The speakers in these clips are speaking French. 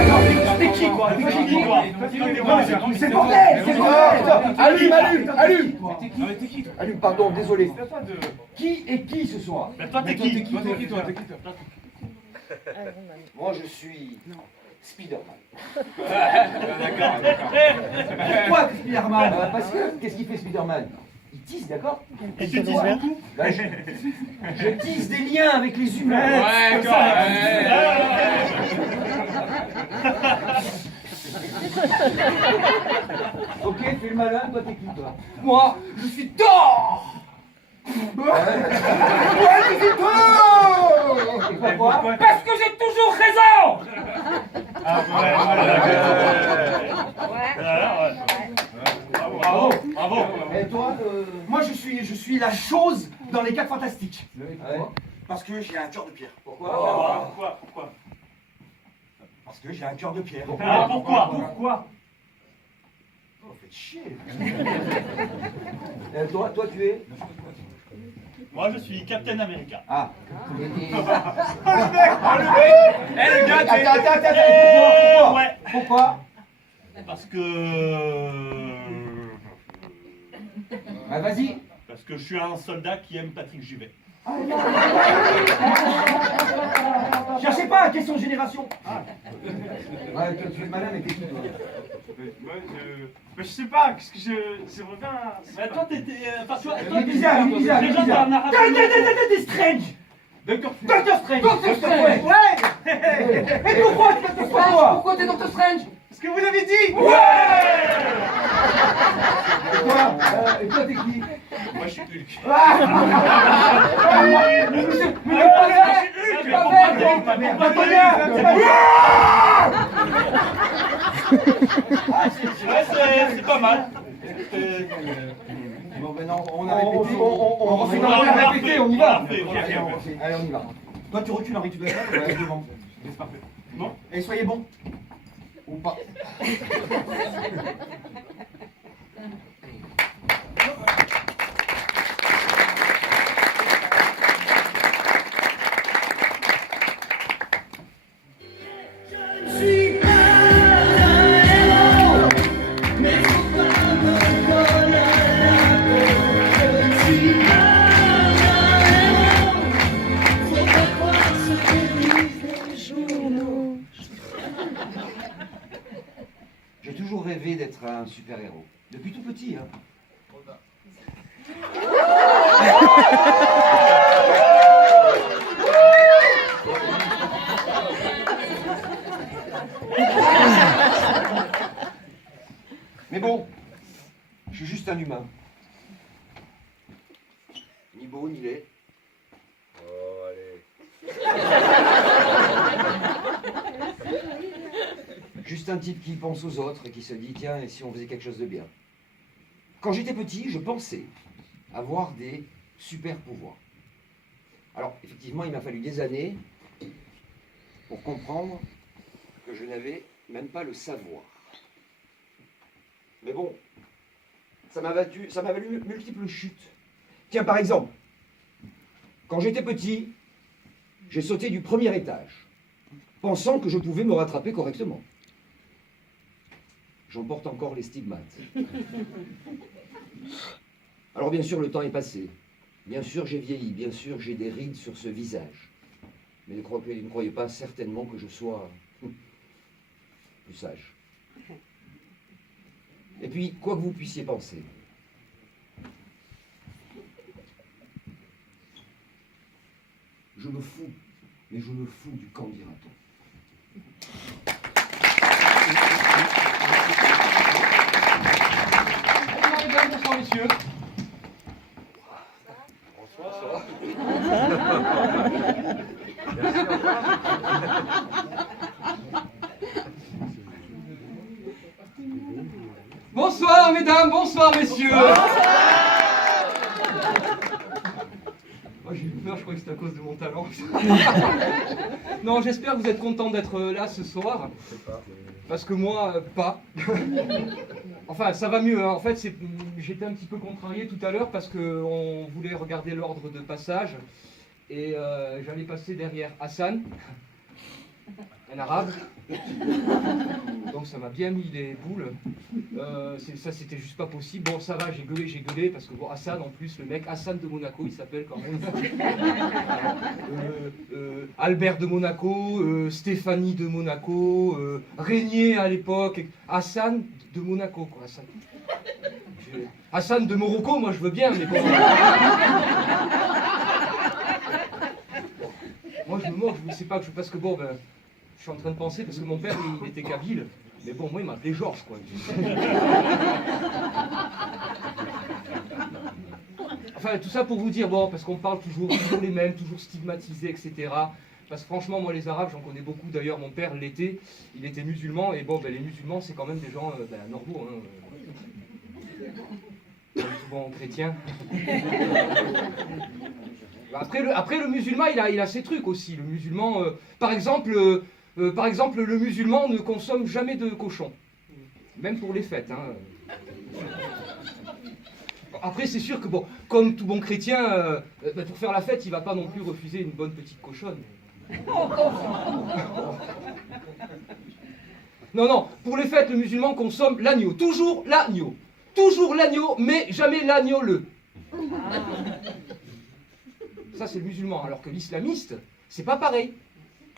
d'accord. T'es qui, quoi? C'est bordel, c'est bordel. Allume. Allume, pardon, désolé. Qui est qui ce soir? Toi, t'es qui? Moi, je suis Spider-Man. D'accord. Pourquoi Spider-Man? Parce que, qu'est-ce qu'il fait Spider-Man? Il tisse, d'accord? Et tu dis beaucoup? Bah, je tisse des liens avec les humains. Ouais, comme d'accord. ça. Ok, fais le malin, toi t'es qui, toi? Moi, je suis Thor. Ouais, je suis Thor. Et pourquoi? Parce que j'ai toujours raison. Ah ouais. Bravo. Et toi, Moi, je suis la chose dans les 4 fantastiques. pourquoi? Parce que j'ai un cœur de pierre. Pourquoi? Pourquoi? Parce que j'ai un cœur de pierre. Pourquoi? Oh, faites chier. Et toi, tu es? Moi, je suis Captain America. Ah. Eh, le gars, Attends. Pourquoi? Ouais. Parce que Vas-y. je suis un soldat qui aime Patrick Juvet. Cherchez pas, question de génération. Ouais, tu fais le malin, mais t'es qui, toi? Je sais pas, qu'est-ce que c'est vrai. Mais toi, t'étais. Il est bizarre. T'es strange. Doctor Strange. Ouais. Mais pourquoi tu fais ça? Pourquoi t'es Doctor Strange? Ce que vous avez dit. Et toi, t'es qui? Moi, je suis Hulk. C'est pas mal. Bon, maintenant, on a répété. On refait, on on a répété, on y va. Allez, on Allez, on y va. Toi, tu recules, Henri, tu dois être là. Devant. C'est parfait. Bon. Et soyez bons. Ou pas. J'ai toujours rêvé d'être un super-héros. Depuis tout petit, hein. Mais bon, je suis juste un humain. Ni beau, ni laid. Oh, allez. Juste un type qui pense aux autres et qui se dit, tiens, et si on faisait quelque chose de bien? Quand j'étais petit, je pensais avoir des super pouvoirs. Alors, effectivement, il m'a fallu des années pour comprendre que je n'avais même pas le savoir. Mais bon, ça m'a valu multiples chutes. Tiens, par exemple, quand j'étais petit, j'ai sauté du premier étage, pensant que je pouvais me rattraper correctement. J'en porte encore les stigmates. Alors bien sûr, le temps est passé. Bien sûr, j'ai vieilli. Bien sûr, j'ai des rides sur ce visage. Mais ne croyez pas certainement que je sois plus sage. Et puis, quoi que vous puissiez penser, je me fous, mais je me fous du camp dira-t-on. Bonsoir, messieurs. Bonsoir mesdames, bonsoir messieurs. Oh, j'ai eu peur, je crois que c'était à cause de mon talent. Non, j'espère que vous êtes contents d'être là ce soir. Parce que moi, pas. Enfin, ça va mieux, hein. En fait, j'étais un petit peu contrarié tout à l'heure parce qu'on voulait regarder l'ordre de passage. Et j'allais passer derrière Hassan. un arabe. Donc ça m'a bien mis les boules. Ça, c'était juste pas possible. Bon, ça va, j'ai gueulé, parce que bon, Hassan, en plus, le mec, Hassan de Monaco, il s'appelle quand même. Albert de Monaco, Stéphanie de Monaco, Régnier à l'époque, Hassan de Monaco, quoi, Hassan. Hassan de Morocco, moi je veux bien, mais bon. Moi je me moque, je ne sais pas que parce que bon, ben, je suis en train de penser, parce que mon père il était kabyle, mais bon, moi il m'appelait Georges, quoi. Enfin, tout ça pour vous dire, bon, parce qu'on parle toujours les mêmes, toujours stigmatisés, etc. Parce que franchement, moi les Arabes, j'en connais beaucoup, d'ailleurs mon père l'était, il était musulman, et bon, ben, les musulmans c'est quand même des gens normaux, hein. Souvent chrétiens. Après, le musulman, il a ses trucs aussi. Le musulman, par exemple, le musulman ne consomme jamais de cochon. Même pour les fêtes. Hein. Après, c'est sûr que, bon, comme tout bon chrétien, pour faire la fête, il ne va pas non plus refuser une bonne petite cochonne. Non, pour les fêtes, le musulman consomme l'agneau. Toujours l'agneau. Toujours l'agneau, mais jamais l'agneau-le. Ça, c'est le musulman. Alors que l'islamiste, c'est pas pareil.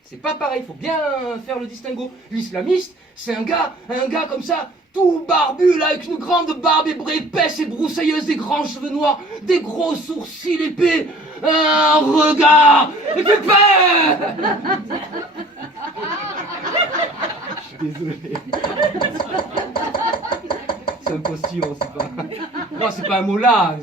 C'est pas pareil, il faut bien faire le distinguo. L'islamiste, c'est un gars comme ça, tout barbu, là, avec une grande barbe épaisse et broussailleuse, des grands cheveux noirs, des gros sourcils épais, un regard, et fait peur. Je suis désolé. C'est un postillon, c'est pas... Non, c'est pas un mot là.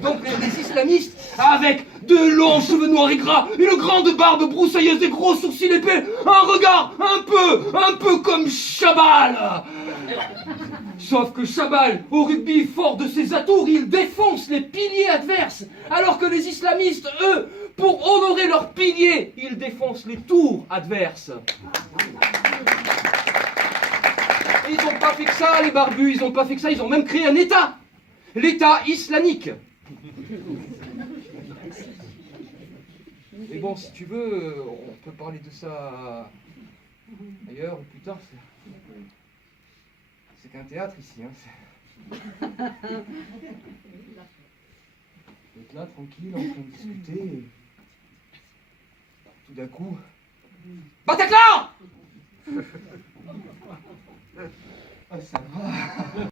Donc les islamistes, avec de longs cheveux noirs et gras, une grande barbe broussailleuse, des gros sourcils épais, un regard un peu comme Chabal. Sauf que Chabal, au rugby, fort de ses atours, il défonce les piliers adverses, alors que les islamistes, eux, pour honorer leurs piliers, ils défoncent les tours adverses. Ils n'ont pas fait que ça, les barbus, ils n'ont pas fait que ça, ils ont même créé un État, l'État islamique. Mais bon, si tu veux, on peut parler de ça ailleurs ou plus tard. C'est qu'un théâtre ici. Hein. D'être là, tranquille, en train de discuter. Et... tout d'un coup... Bataclan! Ah, ça va.